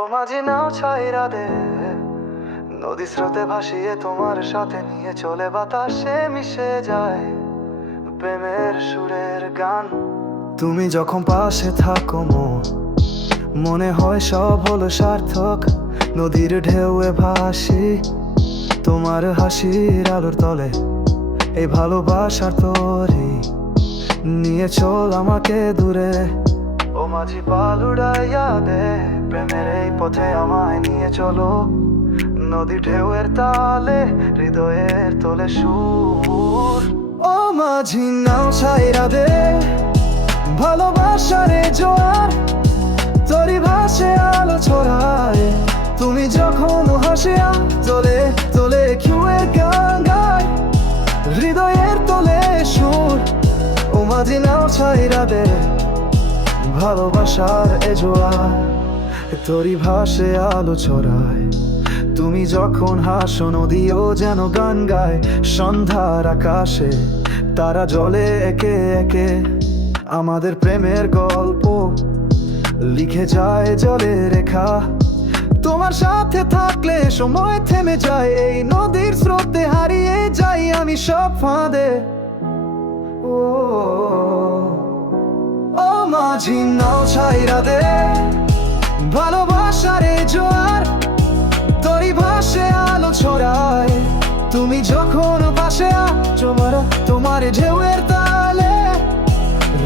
ও মাঝি নাও ছাইরা দে নদী স্রোতে ভাসিয়ে তোমার সাথে নিয়ে চলে বাতাসে মিশে যায় প্রেমের সুরের গান। তুমি যখন পাশে থাকো মন, মনে হয় সব হলো সার্থক। নদীর ঢেউয়ে ভাসি তোমার হাসির আলোর তলে, এই ভালোবাসার তরি নিয়ে চল আমাকে দূরে। ও মাঝি পাল উড়াইয়া দে। প্রেমের এই পথে আমায় নিয়ে চলো। নদী ঢেউয়ের তালে, হৃদয়ের তোলে সুর। ও মাঝি, নাও ছাইরা দে ভালোবাসারে জোয়ার। তোরই ভাসে আলো ছড়ায়, তুমি যখন হাসিয়া তোলে তোলে কিউয়ের গান গায়। হৃদয়ের তোলে সুর। ও মাঝি, নাও ছাইরা দে ভালোবাসার এ জোয়ার। তোরই ভাসে আলো ছড়ায়। তুমি যখন হাসো, নদীও যেন গান গায়। সন্ধ্যার আকাশে, তারা জলে একে একে। আমাদের প্রেমের গল্প লিখে যায় জলে রেখা। তোমার সাথে থাকলে সময় থেমে যায়। এই নদীর স্রোতে হারিয়ে যাই আমি সব ফাঁদে। ও ও মাঝি নাও ছাইরা দে ভালোবাসারে জোয়ার তরি ভাসে আলো ছড়ায়। তুমি যখন পাশে তোমার তোমার ঢেউয়ের তালে,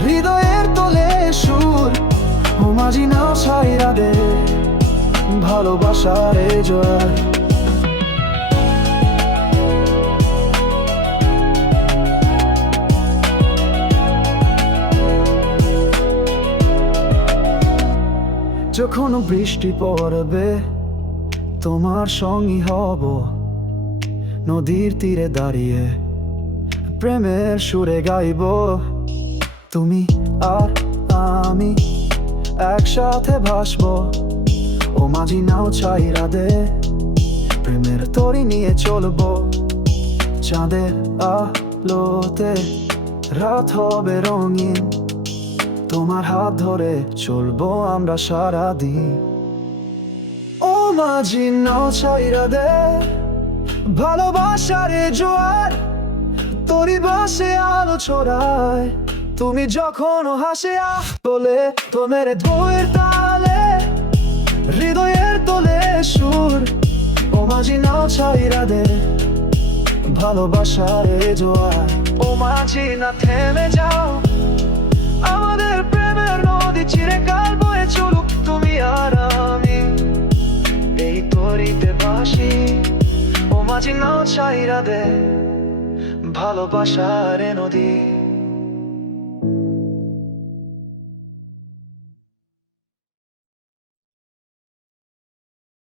হৃদয়ের তোলে সুর মাঝি নাও ছাইরা দে ভালোবাসার জোয়ার। যখন বৃষ্টি পড়বে, তোমার সঙ্গী হব নদীর তীরে দাঁড়িয়ে, প্রেমের সুরে গাইব। তুমি আর আমি একসাথে ভাসব, ও মাঝি নাও ছাইরা দে প্রেমের তরি নিয়ে চলবো। চাঁদের আলোতে রাত হবে রঙিন তোমার হাত ধরে চলবো আমরা সারা দিন ও মাঝি নাও ছাইরা দে, ভালোবাসারে জোয়ার, তোরই বাসে আলো ছড়ায়। তুমি যখন হাসে আহ বলে তোমার ধোয়ের তালে, হৃদয়ের তোলে সুর, ও মাঝি নাও ছাইরা দে, ভালোবাসারে জোয়ার। ও মাঝি না থেমে যাও নদী বয়ে চলুক তুমি আর আমি এই তরিতে বাসি ও মাঝি নাও ছাইরা দে ভালোবাসার নদী